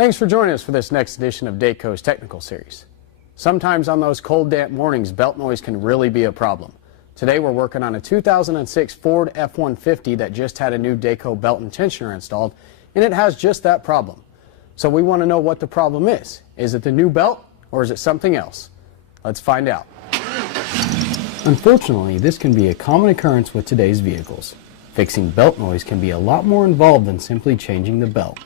Thanks for joining us for this next edition of Dayco's Technical Series. Sometimes on those cold, damp mornings, belt noise can really be a problem. Today we're working on a 2006 Ford F-150 that just had a new Dayco belt and tensioner installed, and it has just that problem. So we want to know what the problem is. Is it the new belt, or is it something else? Let's find out. Unfortunately, this can be a common occurrence with today's vehicles. Fixing belt noise can be a lot more involved than simply changing the belt.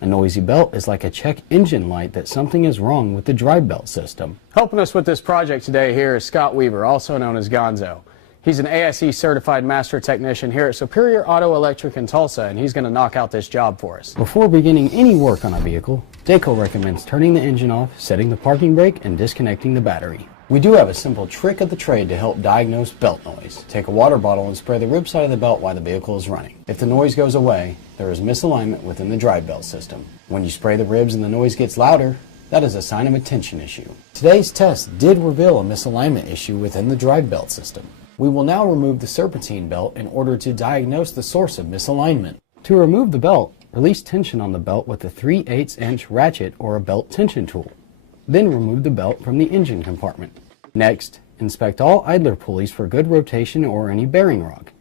A noisy belt is like a check engine light that something is wrong with the drive belt system. Helping us with this project today here is Scott Weaver, also known as Gonzo. He's an ASE certified master technician here at Superior Auto Electric in Tulsa, and he's going to knock out this job for us. Before beginning any work on a vehicle, Dayco recommends turning the engine off, setting the parking brake, and disconnecting the battery. We do have a simple trick of the trade to help diagnose belt noise. Take a water bottle and spray the rib side of the belt while the vehicle is running. If the noise goes away, there is misalignment within the drive belt system. When you spray the ribs and the noise gets louder, that is a sign of a tension issue. Today's test did reveal a misalignment issue within the drive belt system. We will now remove the serpentine belt in order to diagnose the source of misalignment. To remove the belt, release tension on the belt with a 3/8" ratchet or a belt tension tool. Then remove the belt from the engine compartment. Next, inspect all idler pulleys for good rotation or any bearing rock.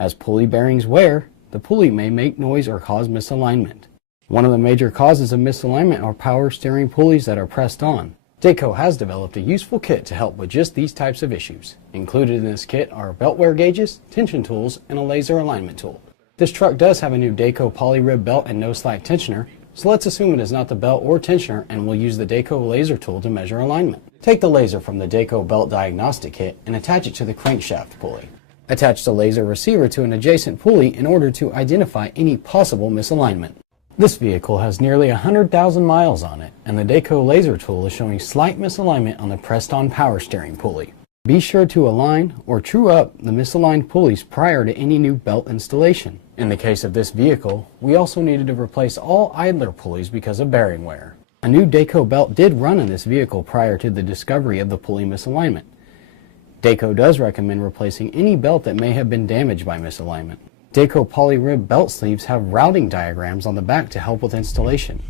As pulley bearings wear, the pulley may make noise or cause misalignment. One of the major causes of misalignment are power steering pulleys that are pressed on. Dayco has developed a useful kit to help with just these types of issues. Included in this kit are belt wear gauges, tension tools, and a laser alignment tool. This truck does have a new Dayco poly rib belt and no slack tensioner, so let's assume it is not the belt or tensioner, and we'll use the Dayco laser tool to measure alignment. Take the laser from the Dayco belt diagnostic kit and attach it to the crankshaft pulley. Attach the laser receiver to an adjacent pulley in order to identify any possible misalignment. This vehicle has nearly 100,000 miles on it, and the Dayco laser tool is showing slight misalignment on the pressed-on power steering pulley. Be sure to align or true up the misaligned pulleys prior to any new belt installation. In the case of this vehicle, we also needed to replace all idler pulleys because of bearing wear. A new Dayco belt did run in this vehicle prior to the discovery of the pulley misalignment. Dayco does recommend replacing any belt that may have been damaged by misalignment. Dayco poly rib belt sleeves have routing diagrams on the back to help with installation.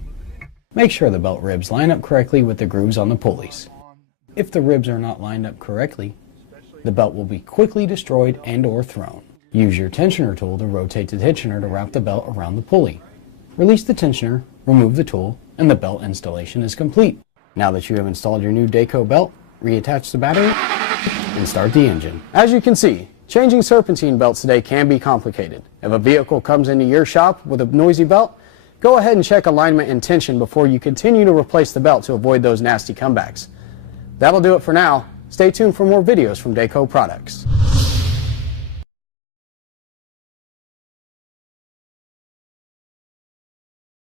Make sure the belt ribs line up correctly with the grooves on the pulleys. If the ribs are not lined up correctly, the belt will be quickly destroyed and or thrown. Use your tensioner tool to rotate the tensioner to wrap the belt around the pulley. Release the tensioner, remove the tool, and the belt installation is complete. Now that you have installed your new Dayco belt, reattach the battery and start the engine. As you can see, changing serpentine belts today can be complicated. If a vehicle comes into your shop with a noisy belt, go ahead and check alignment and tension before you continue to replace the belt to avoid those nasty comebacks. That'll do it for now. Stay tuned for more videos from Dayco products.